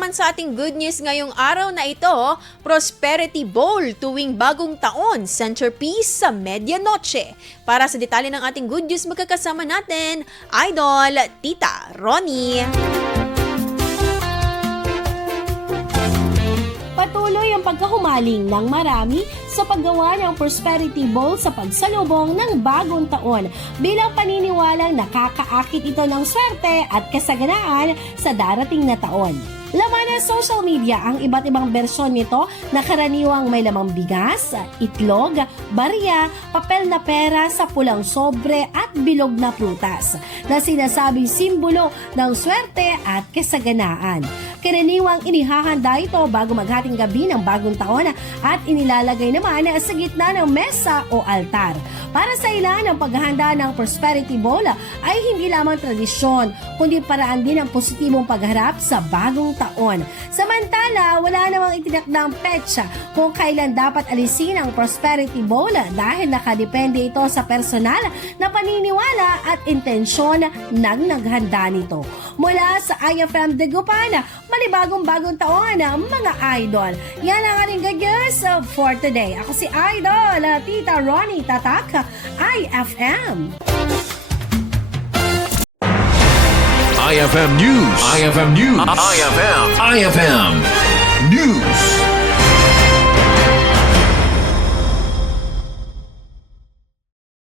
naman sa ating good news ngayong araw na ito, Prosperity Bowl tuwing bagong taon, centerpiece sa medianoche. Para sa detalye ng ating good news, magkakasama natin, Idol Tita Ronnie. Patuloy ang pagkahumaling ng marami sa paggawa ng Prosperity Bowl sa pagsalubong ng bagong taon bilang paniniwalang nakakaakit ito ng swerte at kasaganaan sa darating na taon. Laman ng social media ang iba't ibang bersyon nito na karaniwang may lamang bigas, itlog, barya, papel na pera sa pulang sobre at bilog na prutas na sinasabing simbolo ng swerte at kasaganaan. Karaniwang inihahanda ito bago maghating gabi ng bagong taon at inilalagay naman sa gitna ng mesa o altar. Para sa ilan, ang paghahanda ng Prosperity Bowl ay hindi lamang tradisyon, kundi paraan din ng positibong pagharap sa bagong taon. Samantala, wala namang itinakdang petsa kung kailan dapat alisin ang Prosperity Bowl dahil nakadepende ito sa personal na paniniwala at intensyon ng naghanda nito. Mula sa IFM Dagupan, malibagong bagong taon mga idol. Yan ang ating good news for today. Ako si Idol Tita Ronnie Tatak, IFM. IFM News. IFM News. IFM News.